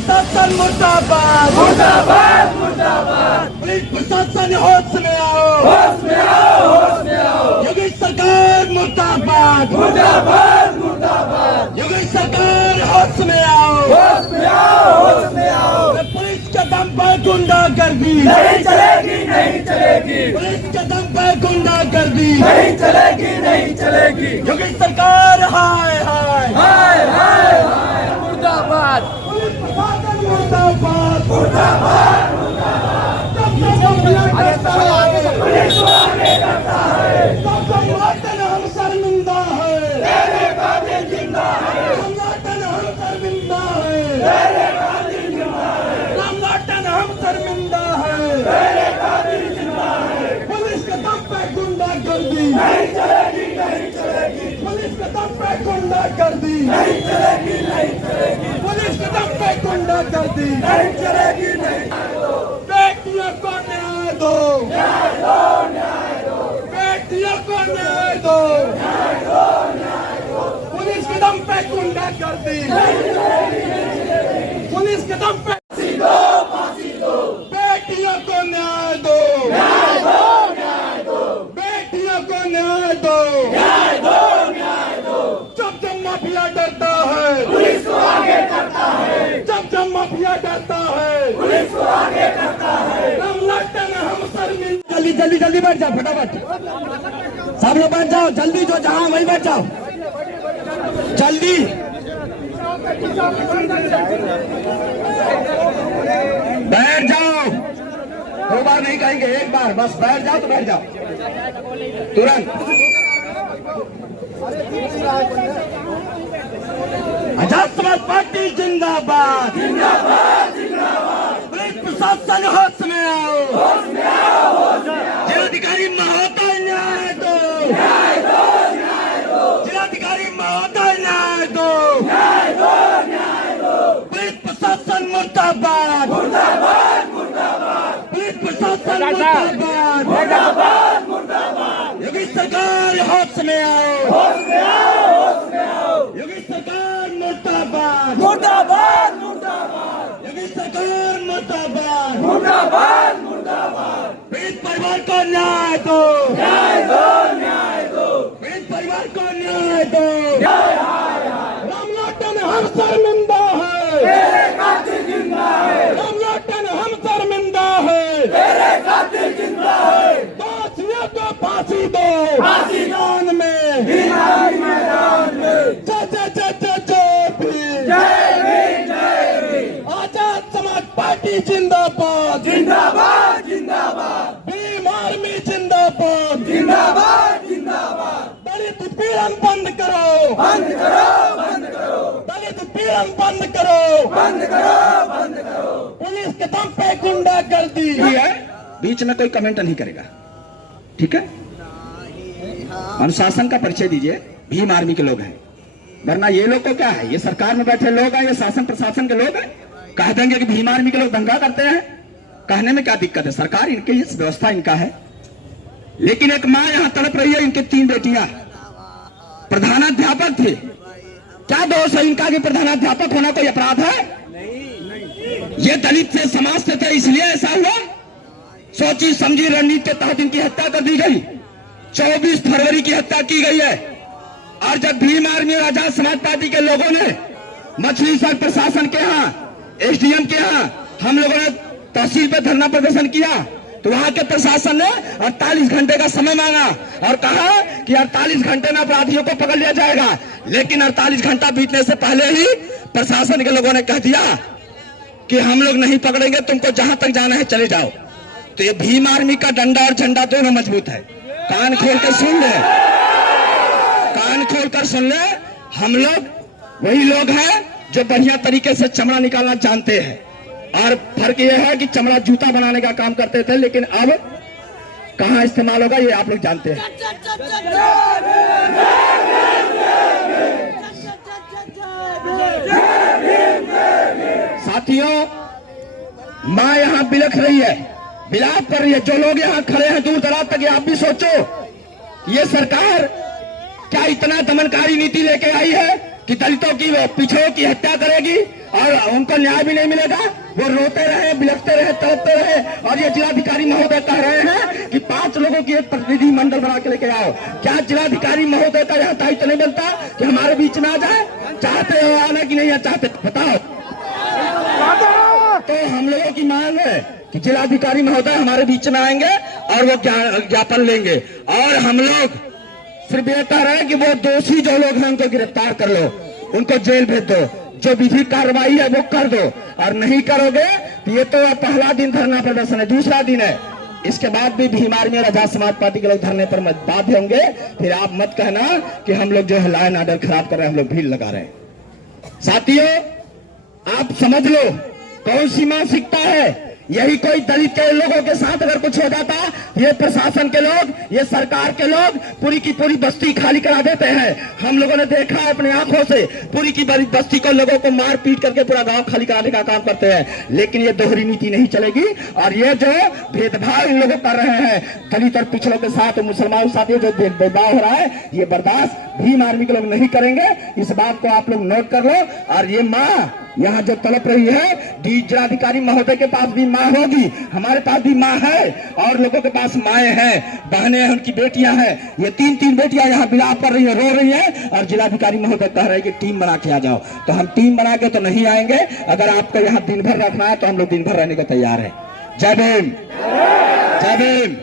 प्रशासन मुर्दाबाद, मुर्दाबाद मुर्दाबाद। पुलिस प्रशासन होश में आओ, होश में आओ, होश में आओ। योगी सरकार मुर्दाबाद, मुर्दाबाद मुर्दाबाद। योगी सरकार होश में आओ, होश में आओ, होश में आओ। पुलिस के दम पर गुंडागर्दी नहीं चलेगी, नहीं चलेगी, पुलिस के दम पर गुंडागर्दी नहीं चलेगी, नहीं चलेगी। योगी सरकार हाय हाय हाय हाय हाय। मुर्दाबाद, पुलिस प्रशासन मुर्दाबाद, मुर्दाबाद। पुलिस को आगे करता है, संगठन हम शर्मिंदा है, तेरे कातिल जिंदा है, संगठन हम शर्मिंदा है, तेरे कातिल जिंदा है, संगठन हम शर्मिंदा है, तेरे कातिल जिंदा है। पुलिस के दम पे गुंडागर्दी नहीं चलेगी, नहीं चलेगी, पुलिस के दम पे गुंडागर्दी नहीं चलेगी, नहीं चलेगी, पुलिस के दम पे गुंडागर्दी नहीं चलेगी, नहीं। बेटियों को न्याय दो, न्याय दो, न्याय दो, बेटियों को न्याय दो, न्याय दो, न्याय दो। पुलिस के दम पे गुंडागर्दी, पुलिस के दम पे फांसी दो, फांसी दो, बेटियों को न्याय दो, न्याय दो, न्याय दो, बेटियों को न्याय दो। न्याय दो, न्याय दो। जब जब माफिया डरता है, पुलिस को आगे करता है, जब जब माफिया डरता है, पुलिस को आगे करता है। हम लड़ते न हम शर्मिंदा। जल्दी जल्दी जल्दी बैठ जाओ, फटाफट सब लोग बैठ जाओ, जल्दी जो जहां वहीं बैठ जाओ, जल्दी। बैठ जाओ, दो बार नहीं कहेंगे, एक बार बस बैठ जाओ तो बैठ जाओ तुरंत। आजाद समाज पार्टी जिंदाबाद, जिंदाबाद, जिंदाबाद। पुलिस प्रशासन होश में आओ, होश में आओ, होश में आओ। जिलाधिकारी महोदय न्याय दो, न्याय दो, न्याय दो, जिलाधिकारी महोदय न्याय दो, न्याय दो, न्याय दो। पुलिस प्रशासन मुर्दाबाद, मुर्दाबाद, मुर्दाबाद, पुलिस प्रशासन मुर्दाबाद, मुर्दाबाद, मुर्दाबाद। योगी सरकार होश में आओ, होश में आओ, होश में आओ। योगी सरकार मुर्दाबाद, मुर्दाबाद, मुर्दाबाद, योगी सरकार मुर्दाबाद, मुर्दाबाद, मुर्दाबाद। पीड़ित परिवार को न्याय दो, न्याय दो, न्याय दो, पीड़ित परिवार को न्याय दो। हाय हाय हाय। रामलोटन हम शर्मिंदा है, तेरे कातिल जिंदा है, रामलोटन हम शर्मिंदा है, तेरे कातिल जिंदा है। दोषियों को फांसी दो, फांसी दो। मैदान में, बिहारी मैदान में। जय जय जय जय जय भीम, जय भीम, जय भीम। आजाद समाज पार्टी जिंदाबाद, जिंदाबाद, जिंदाबाद, भीम आर्मी जिंदाबाद, जिंदाबाद, जिंदाबाद। दलित उत्पीड़न बंद करो, बंद करो, बंद करो, दलित उत्पीड़न बंद करो, बंद करो, बंद करो। पुलिस के दम पे गुंडागर्दी है। बीच में कोई कमेंट नहीं करेगा, ठीक है? अनुशासन का परिचय दीजिए, भीम आर्मी के लोग हैं, वरना ये लोग को क्या है, ये सरकार में बैठे लोग हैं, ये शासन प्रशासन के लोग हैं। कह देंगे कि भीम आर्मी के लोग दंगा करते हैं, कहने में क्या दिक्कत है? सरकार इनकी, इस व्यवस्था इनका है। लेकिन एक माँ यहाँ तड़प रही है, इनकी 3 बेटियां प्रधानाध्यापक थे। क्या दोष है इनका कि प्रधानाध्यापक होना कोई अपराध है? ये दलित से, समाज से थे, इसलिए ऐसा हुआ। सोची समझी रणनीति के तहत इनकी हत्या कर दी गई। 24 फरवरी की हत्या की गई है। और जब भीम आर्मी और आजाद समाज पार्टी के लोगों ने मछली शहर प्रशासन के यहाँ, एसडीएम के यहाँ, हम लोगों ने तहसील पे धरना प्रदर्शन किया, तो वहां के प्रशासन ने 48 घंटे का समय मांगा और कहा कि 48 घंटे में अपराधियों को पकड़ लिया जाएगा। लेकिन 48 घंटा बीतने से पहले ही प्रशासन के लोगों ने कह दिया कि हम लोग नहीं पकड़ेंगे, तुमको जहां तक जाना है चले जाओ। तो ये भीम आर्मी का डंडा और झंडा दोनों मजबूत है। कान खोल कर सुन ले, कान खोल कर सुन ले। हम लोग वही लोग हैं जो बढ़िया तरीके से चमड़ा निकालना जानते हैं। और फर्क यह है कि चमड़ा जूता बनाने का काम करते थे, लेकिन अब कहां इस्तेमाल होगा ये आप लोग जानते हैं। साथियों, मां यहां बिलख रही है, विलाप कर रही है। जो लोग यहाँ खड़े हैं दूर दराज तक, आप भी सोचो, ये सरकार क्या इतना दमनकारी नीति लेके आई है कि दलितों की, पिछड़ों की हत्या करेगी, और उनको न्याय भी नहीं मिलेगा। वो रोते रहे, बिलखते रहे, तड़पते रहे। और ये जिलाधिकारी महोदय कह रहे हैं कि 5 लोगों की एक प्रतिनिधि मंडल बना के लेके आओ। क्या जिलाधिकारी महोदय का यहाँ दायित्व नहीं बनता कि हमारे बीच में आ जाए? चाहते हो आना कि नहीं चाहते बताओ। तो हम लोगों की मांग है कि जिलाधिकारी महोदय हमारे बीच में आएंगे और वो ज्ञापन लेंगे। और हम लोग सिर्फ ये कह रहे हैं कि वो दोषी जो लोग हैं उनको गिरफ्तार कर लो, उनको जेल भेज दो, जो विधि कार्रवाई है वो कर दो। और नहीं करोगे तो ये तो पहला दिन धरना प्रदर्शन है, दूसरा दिन है। इसके बाद भी भीम आर्मी और आजाद समाज पार्टी के लोग धरने पर बाध्य होंगे। फिर आप मत कहना कि हम लोग जो है लॉ एंड ऑर्डर खराब कर रहे हैं, हम लोग भीड़ लगा रहे हैं। साथियों, आप समझ लो कौन सी मानसिकता है। यही कोई दलित के लोगों के साथ अगर कुछ हो जाता, ये प्रशासन के लोग, ये सरकार के लोग पूरी की पूरी बस्ती खाली करा देते हैं। हम लोगों ने देखा है अपने आंखों से, पूरी की पूरी बस्ती को लोगों को मार पीट करके पूरा गांव खाली कराने का काम करते हैं। लेकिन ये दोहरी नीति नहीं चलेगी। और ये जो भेदभाव इन लोग कर रहे हैं दलित और पिछड़ों के साथ, मुसलमानों के साथ, ये जो भेदभाव हो रहा है, ये बर्दाश्त भीम आर्मी के लोग नहीं करेंगे। इस बात को आप लोग नोट कर लो। और ये माँ यहाँ जो तड़प रही है, जिलाधिकारी महोदय के पास भी माँ होगी, हमारे पास भी माँ है, और लोगों के पास माएँ हैं, बहनें हैं, उनकी बेटियां हैं। ये 3 बेटियां यहाँ विलाप कर रही है, रो रही है। और जिलाधिकारी महोदय कह रहे हैं कि टीम बना के आ जाओ। तो हम टीम बना के तो नहीं आएंगे। अगर आपको यहाँ दिन भर रखना है तो हम लोग दिन भर रहने को तैयार है। जय भीम, जय भीम।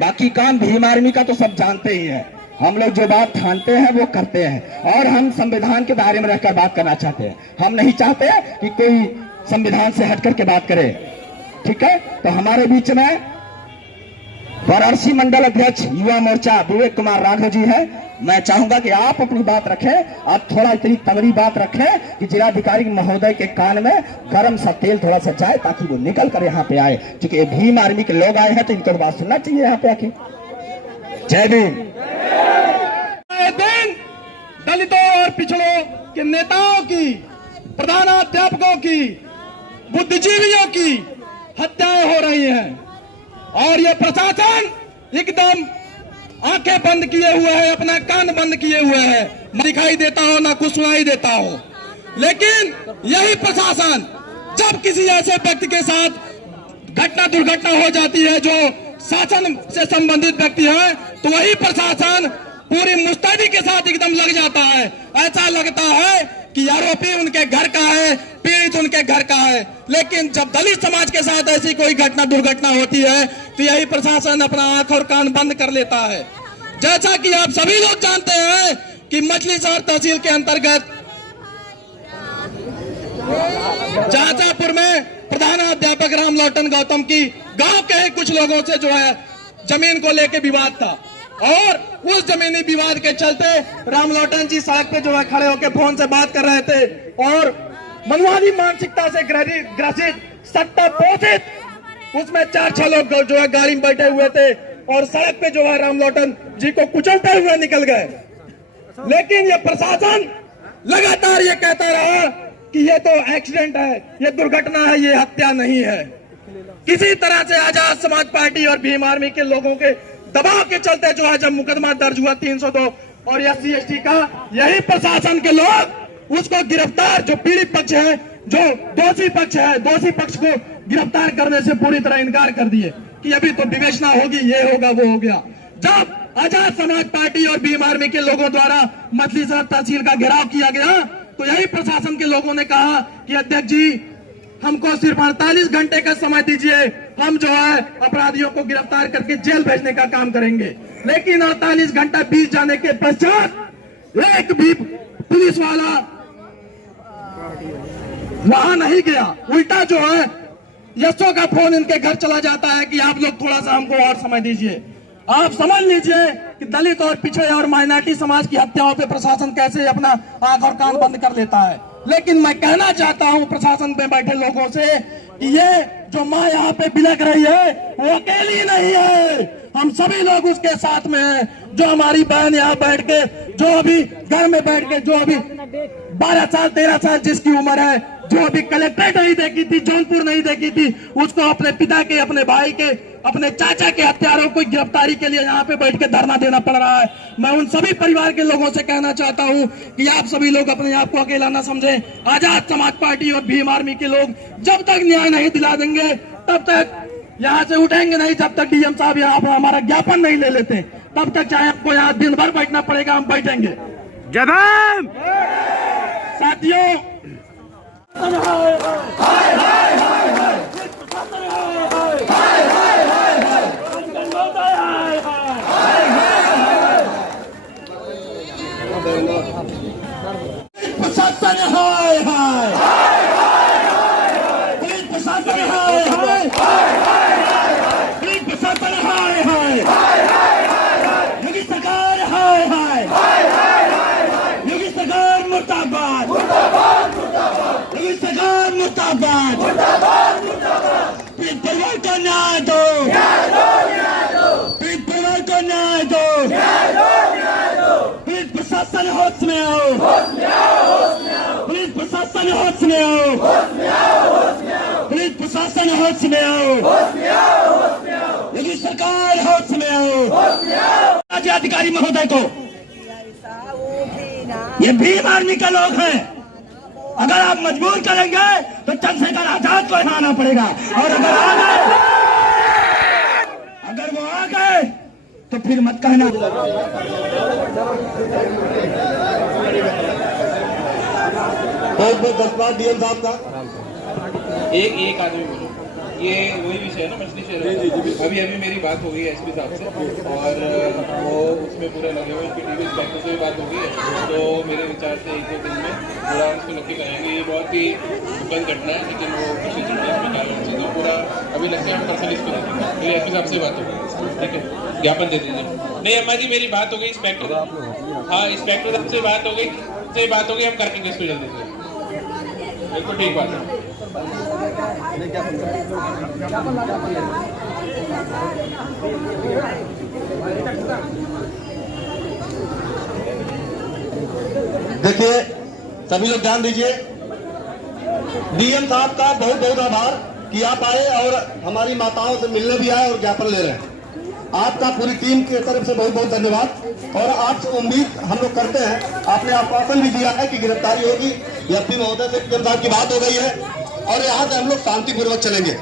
बाकी काम भीम आर्मी का तो सब जानते ही है। हम लोग जो बात ठानते हैं वो करते हैं। और हम संविधान के दायरे में रहकर बात करना चाहते हैं। हम नहीं चाहते कि कोई संविधान से हट करके बात करे। ठीक है, तो हमारे बीच में वाराणसी मंडल अध्यक्ष युवा मोर्चा विवेक कुमार राघव जी है। मैं चाहूंगा कि आप अपनी बात रखें, आप थोड़ा इतनी तगड़ी बात रखें कि जिलाधिकारी महोदय के कान में गर्म सा तेल थोड़ा सा जाए, ताकि वो निकल कर यहाँ पे आए। क्योंकि भीम आर्मी के लोग आए हैं तो इनको बात सुनना चाहिए यहाँ पे आके। जय भीम। दिन दलितों और पिछड़ों के नेताओं की, प्रधानाध्यापकों की, बुद्धिजीवियों की हत्याएं हो रही हैं। और ये प्रशासन एकदम आंखें बंद किए हुए है, अपना कान बंद किए हुए है। ना दिखाई देता हो, ना कुछ सुनाई देता हो। लेकिन यही प्रशासन जब किसी ऐसे व्यक्ति के साथ घटना दुर्घटना हो जाती है जो शासन से संबंधित व्यक्ति है, तो वही प्रशासन पूरी मुस्तैदी के साथ एकदम लग जाता है। ऐसा लगता है कि आरोपी उनके घर का है, पीड़ित उनके घर का है। लेकिन जब दलित समाज के साथ ऐसी कोई घटना दुर्घटना होती है तो यही प्रशासन अपना आंख और कान बंद कर लेता है। जैसा कि आप सभी लोग जानते हैं कि मछलीशहर तहसील के अंतर्गत चाचापुर में प्रधानाध्यापक रामलोटन गौतम की गांव के ही कुछ लोगों से जो है जमीन को लेकर विवाद था। और उस जमीनी विवाद के चलते रामलोटन जी सड़क पे जो है खड़े होकर फोन से बात कर रहे थे। और मनवादी मानसिकता से ग्रसित, सट्टा पोषित उसमें 4-6 लोग जो है गाड़ी में बैठे हुए थे और सड़क पे जो है रामलोटन जी को कुचलते हुए निकल गए। लेकिन ये प्रशासन लगातार ये कहता रहा कि ये तो एक्सीडेंट है, ये दुर्घटना है, ये हत्या नहीं है। किसी तरह से आजाद समाज पार्टी और भीम आर्मी के लोगों के दबाव के चलते जो है जब मुकदमा दर्ज हुआ 302 और SC/ST का, यही प्रशासन के लोग उसको गिरफ्तार, जो पीड़ित पक्ष है, जो दोषी पक्ष है, दोषी पक्ष को गिरफ्तार करने से पूरी तरह इनकार कर दिए कि अभी तो विवेचना होगी, ये होगा, वो हो गया। जब आजाद समाज पार्टी और भीम आर्मी के लोगों द्वारा मछलीशहर तहसील का घेराव किया गया तो यही प्रशासन के लोगों ने कहा कि अध्यक्ष जी हमको सिर्फ 48 घंटे का समय दीजिए, हम जो है अपराधियों को गिरफ्तार करके जेल भेजने का काम करेंगे। लेकिन 48 घंटा बीत जाने के पश्चात एक भी पुलिस वाला वहां नहीं गया। उल्टा जो है यशो का फोन इनके घर चला जाता है कि आप लोग थोड़ा सा हमको और समय दीजिए। आप समझ लीजिए कि दलित और पिछड़े और माइनॉरिटी समाज की हत्याओं पे प्रशासन कैसे अपना आंख और कान बंद कर लेता है। लेकिन मैं कहना चाहता हूं प्रशासन पे बैठे लोगों से कि ये जो माँ यहाँ पे बिलख रही है वो अकेली नहीं है, हम सभी लोग उसके साथ में हैं। जो हमारी बहन यहाँ बैठ के, जो अभी घर में बैठ के, जो अभी 12 साल 13 साल जिसकी उम्र है, जो अभी कलेक्ट्रेट नहीं देखी थी, जौनपुर नहीं देखी थी, उसको अपने पिता के, अपने भाई के, अपने चाचा के हत्यारों को गिरफ्तारी के लिए यहाँ पे बैठ के धरना देना पड़ रहा है। मैं उन सभी परिवार के लोगों से कहना चाहता हूँ कि आप सभी लोग अपने आप को अकेला ना समझें। आजाद समाज पार्टी और भीम आर्मी के लोग जब तक न्याय नहीं दिला देंगे तब तक यहाँ से उठेंगे नहीं। जब तक डीएम साहब यहाँ पर हमारा ज्ञापन नहीं ले लेते तब तक चाहे आपको यहाँ दिन भर बैठना पड़ेगा, हम बैठेंगे। जय भीम। साथियों, प्रशासन हाय हाय, पुलिस प्रशासन हाय हाय, पुलिस प्रशासन हाय हाय, योगी सरकार हाय हाय, योगी सरकार मुर्दाबाद, योगी सरकार मुर्दाबाद, पीड़ित परिवार को न्याय दो, पीड़ित परिवार को न्याय दो, पुलिस प्रशासन होश में आओ, पुलिस प्रशासन होश में आओ, पुलिस प्रशासन होश में आओ, योगी सरकार होश में आओ। राज्य अधिकारी महोदय को, ये भीम आर्मी के लोग हैं, अगर आप मजबूर करेंगे तो चंद्रशेखर आजाद को यहाँ आना पड़ेगा, और अगर आ गए, अगर वो आ गए तो फिर मत कहना। बहुत बहुत धन्यवाद डीएम साहब का। एक आदमी बोलो, ये वही विषय है ना, मछली शहर। अभी मेरी बात हो गई है एसपी साहब से, और वो उसमें पूरे लगे हुए, उसकी टीवी इंस्पेक्टर से भी बात हो गई है। तो मेरे विचार से 1-2 दिन में पूरा उसको लग के करेंगे। ये बहुत ही दुखद घटना है, लेकिन वो कोशिश में तो पूरा अभी लगता है हम पर्सनल इसको देखेंगे। मेरी एसपी साहब से बात हो गई, ठीक है, ज्ञापन दे दीजिए। नहीं अम्मा जी, मेरी बात हो गई इंस्पेक्टर, हाँ इंस्पेक्टर साहब से बात हो गई, हम करेंगे इसको जल्दी से। बिल्कुल ठीक बात है। देखिए सभी लोग ध्यान दीजिए, डीएम साहब का बहुत बहुत आभार कि आप आए और हमारी माताओं से मिलने भी आए और ज्ञापन ले रहे हैं। आपका पूरी टीम की तरफ से बहुत बहुत धन्यवाद। और आपसे उम्मीद हम लोग करते हैं, आपने आश्वासन भी दिया है कि गिरफ्तारी होगी। एसपी महोदय से डीएम साहब की बात हो गई है और यहाँ से हम लोग शांतिपूर्वक चलेंगे।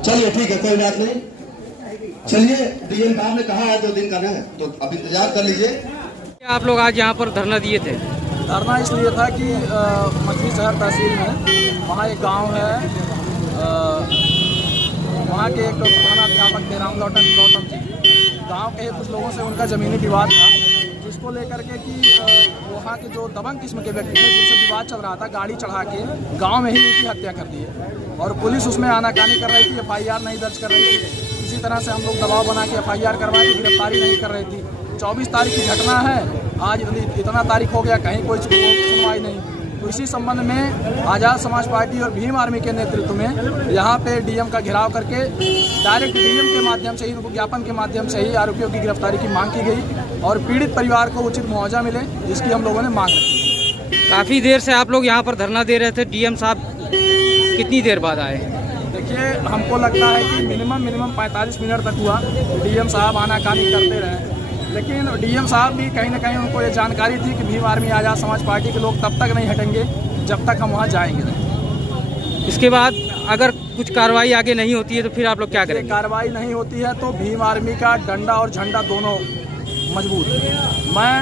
चलिए ठीक है, कोई बात नहीं। चलिए, डीएम साहब ने कहा है 2 दिन करना है, तो अब इंतजार कर लीजिए। आप लोग आज यहाँ पर धरना दिए थे? धरना इसलिए था कि मछली शहर तहसील में वहाँ एक गांव है, वहाँ के एक प्रधानाध्यापक थे रामलौटन गौतम जी। गांव के कुछ लोगों से उनका ज़मीनी विवाद था, जिसको लेकर के कि वहाँ के जो दबंग किस्म के व्यक्ति थे जिनसे विवाद चल रहा था, गाड़ी चढ़ा के गांव में ही उनकी हत्या कर दी है। और पुलिस उसमें आनाकानी कर रही थी, FIR नहीं दर्ज कर रही थी। इसी तरह से हम लोग दबाव बना के FIR करवाए तो गिरफ्तारी नहीं कर रही थी। 24 तारीख की घटना है, आज इतना तारीख हो गया, कहीं कोई सुनवाई नहीं। तो इसी संबंध में आज़ाद समाज पार्टी और भीम आर्मी के नेतृत्व में यहाँ पे डीएम का घेराव करके डायरेक्ट डीएम के माध्यम से ही, ज्ञापन के माध्यम से ही आरोपियों की गिरफ्तारी की मांग की गई और पीड़ित परिवार को उचित मुआवजा मिले, जिसकी हम लोगों ने मांग रखी। काफ़ी देर से आप लोग यहाँ पर धरना दे रहे थे, डीएम साहब कितनी देर बाद आए? देखिए, हमको लगता है कि मिनिमम 45 मिनट तक हुआ। डीएम साहब आनाकानी करते रहे, लेकिन डीएम साहब भी कहीं ना कहीं उनको ये जानकारी थी कि भीम आर्मी आज़ाद समाज पार्टी के लोग तब तक नहीं हटेंगे जब तक हम वहाँ जाएंगे नहीं। इसके बाद अगर कुछ कार्रवाई आगे नहीं होती है तो फिर आप लोग क्या करेंगे? कार्रवाई नहीं होती है तो भीम आर्मी का डंडा और झंडा दोनों मजबूत है। मैं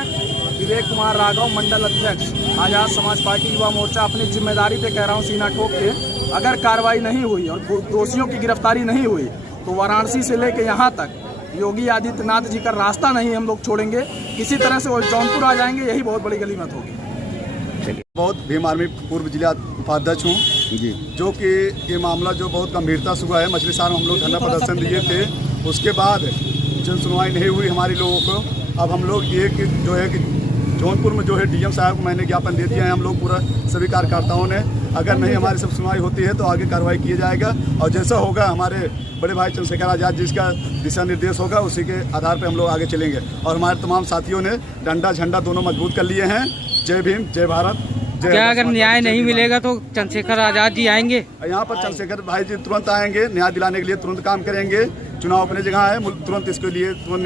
विवेक कुमार राघव, मंडल अध्यक्ष, आज़ाद समाज पार्टी युवा मोर्चा, अपनी जिम्मेदारी पे कह रहा हूँ सीना ठोक के, अगर कार्रवाई नहीं हुई और दोषियों की गिरफ्तारी नहीं हुई तो वाराणसी से लेकर यहाँ तक योगी आदित्यनाथ जी का रास्ता नहीं हम लोग छोड़ेंगे। किसी तरह से वो जौनपुर आ जाएंगे, यही बहुत बड़ी गलीमत होगी। बहुत भीम आर्मी पूर्व जिला उपाध्यक्ष हूँ जी, जो कि ये मामला जो बहुत गंभीरता से हुआ है। मछली शहर में हम लोग धरना प्रदर्शन दिए थे, उसके बाद जन सुनवाई नहीं हुई हमारे लोगों को। अब हम लोग ये कि जो है कि जौनपुर में जो है डीएम साहब को मैंने ज्ञापन दे दिया है। हम लोग पूरा सभी कार्यकर्ताओं ने अगर नहीं हमारी सब सुनवाई होती है तो आगे कार्रवाई किया जाएगा और जैसा होगा हमारे बड़े भाई चंद्रशेखर आज़ाद जिसका दिशा निर्देश होगा उसी के आधार पर हम लोग आगे चलेंगे। और हमारे तमाम साथियों ने डंडा झंडा दोनों मजबूत कर लिए हैं। जय भीम, जय भारत। क्या अगर न्याय नहीं मिलेगा तो चंद्रशेखर आज़ाद जी आएंगे? यहाँ पर चंद्रशेखर भाई जी तुरंत आएंगे, न्याय दिलाने के लिए तुरंत काम करेंगे। चुनाव अपनी जगह है, तुरंत इसके लिए तुरंत